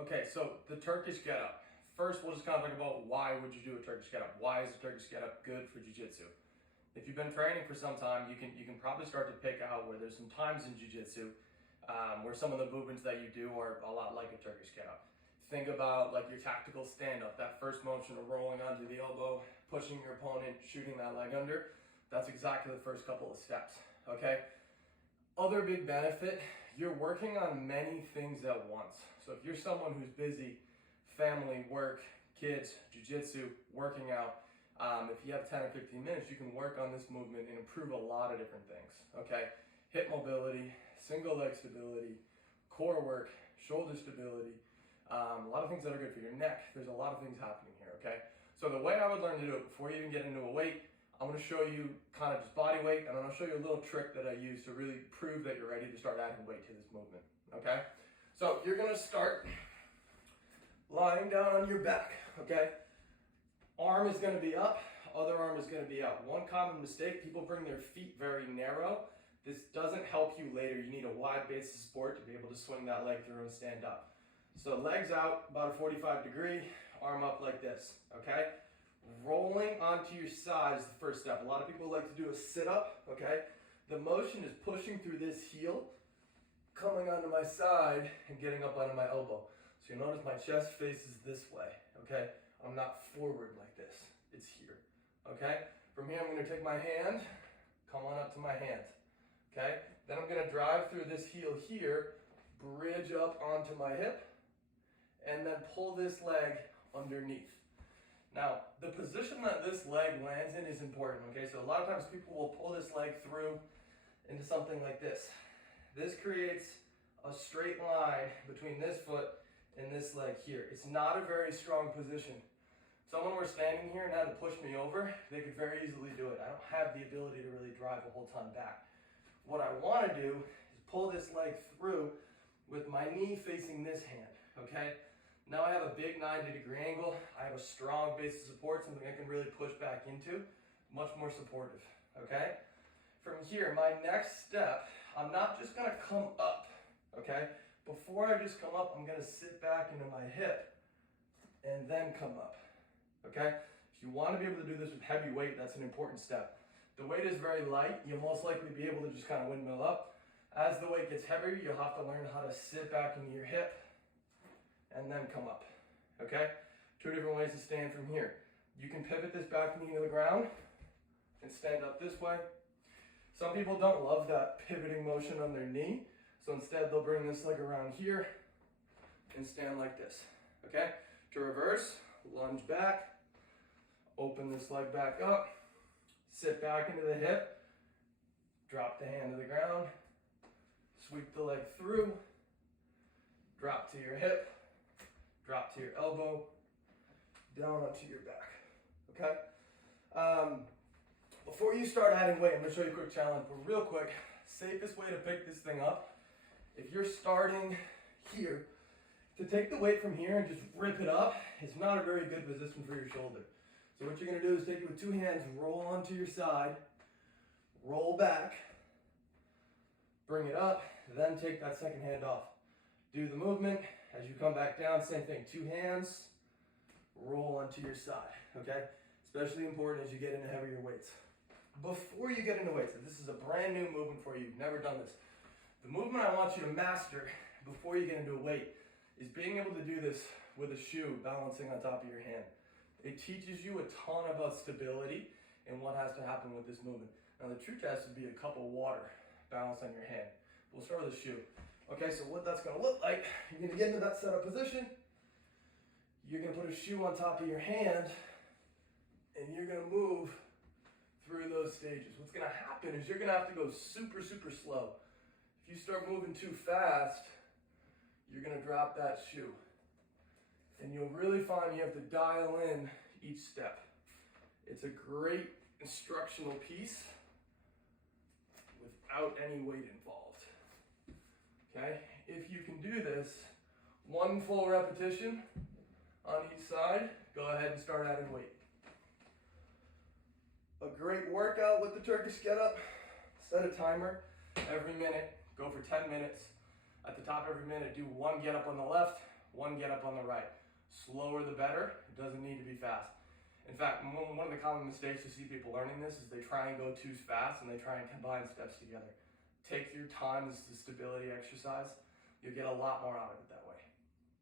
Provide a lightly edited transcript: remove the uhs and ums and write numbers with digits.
Okay, so the Turkish get-up. First, we'll just kind of talk about why would you do a Turkish get-up? Why is the Turkish get-up good for jiu-jitsu? If you've been training for some time, you can probably start to pick out where there's some times in jiu-jitsu where some of the movements that you do are a lot like a Turkish get-up. Think about like your tactical stand-up, that first motion of rolling onto the elbow, pushing your opponent, shooting that leg under. That's exactly the first couple of steps, okay? Other big benefit, you're working on many things at once. So if you're someone who's busy, family, work, kids, jiu-jitsu, working out, if you have 10 or 15 minutes, you can work on this movement and improve a lot of different things, okay? Hip mobility, single leg stability, core work, shoulder stability, a lot of things that are good for your neck. There's a lot of things happening here, okay? So the way I would learn to do it before you even get into a weight, I'm gonna show you kind of just body weight, and I'm gonna show you a little trick that I use to really prove that you're ready to start adding weight to this movement, okay? So you're gonna start lying down on your back, okay? Arm is gonna be up, other arm is gonna be out. One common mistake, people bring their feet very narrow. This doesn't help you later. You need a wide base of support to be able to swing that leg through and stand up. So legs out, about a 45 degree, arm up like this, okay? Rolling onto your side is the first step. A lot of people like to do a sit-up, okay? The motion is pushing through this heel, coming onto my side, and getting up onto my elbow. So you'll notice my chest faces this way, okay? I'm not forward like this, it's here, okay? From here, I'm gonna take my hand, come on up to my hand, okay? Then I'm gonna drive through this heel here, bridge up onto my hip, and then pull this leg underneath. Now, the position that this leg lands in is important, okay? So a lot of times people will pull this leg through into something like this. This creates a straight line between this foot and this leg here. It's not a very strong position. If someone were standing here and had to push me over, they could very easily do it. I don't have the ability to really drive a whole ton back. What I want to do is pull this leg through with my knee facing this hand, okay? Now I have a big 90-degree angle. I have a strong base of support, something I can really push back into. Much more supportive, okay? From here, my next step, I'm not just gonna come up, okay? Before I just come up, I'm gonna sit back into my hip and then come up, okay? If you wanna be able to do this with heavy weight, that's an important step. The weight is very light. You'll most likely be able to just kind of windmill up. As the weight gets heavier, you'll have to learn how to sit back into your hip and then come up, okay? Two different ways to stand from here. You can pivot this back knee to the ground and stand up this way. Some people don't love that pivoting motion on their knee, so instead they'll bring this leg around here and stand like this, okay? To reverse, lunge back, open this leg back up, sit back into the hip, drop the hand to the ground, sweep the leg through, drop to your hip, drop to your elbow, down onto your back, okay? Before you start adding weight, I'm gonna show you a quick challenge, but real quick, safest way to pick this thing up, if you're starting here, to take the weight from here and just rip it up, it's not a very good position for your shoulder. So what you're gonna do is take it with two hands, roll onto your side, roll back, bring it up, then take that second hand off. Do the movement. As you come back down, same thing, two hands, roll onto your side, okay? Especially important as you get into heavier weights. Before you get into weights, if this is a brand new movement for you, you've never done this, the movement I want you to master before you get into a weight is being able to do this with a shoe balancing on top of your hand. It teaches you a ton about stability and what has to happen with this movement. Now the true test would be a cup of water balanced on your hand. We'll start with a shoe. Okay, so what that's gonna look like, you're gonna get into that setup position, you're gonna put a shoe on top of your hand, and you're gonna move through those stages. What's gonna happen is you're gonna have to go super, super slow. If you start moving too fast, you're gonna drop that shoe. And you'll really find you have to dial in each step. It's a great instructional piece without any weight involved. Okay, if you can do this, one full repetition on each side, go ahead and start adding weight. A great workout with the Turkish get-up, set a timer every minute, go for 10 minutes. At the top every minute, do one get-up on the left, one get up on the right. Slower the better, it doesn't need to be fast. In fact, one of the common mistakes you see people learning this is they try and go too fast and they try and combine steps together. Take your time, this is a stability exercise. You'll get a lot more out of it that way.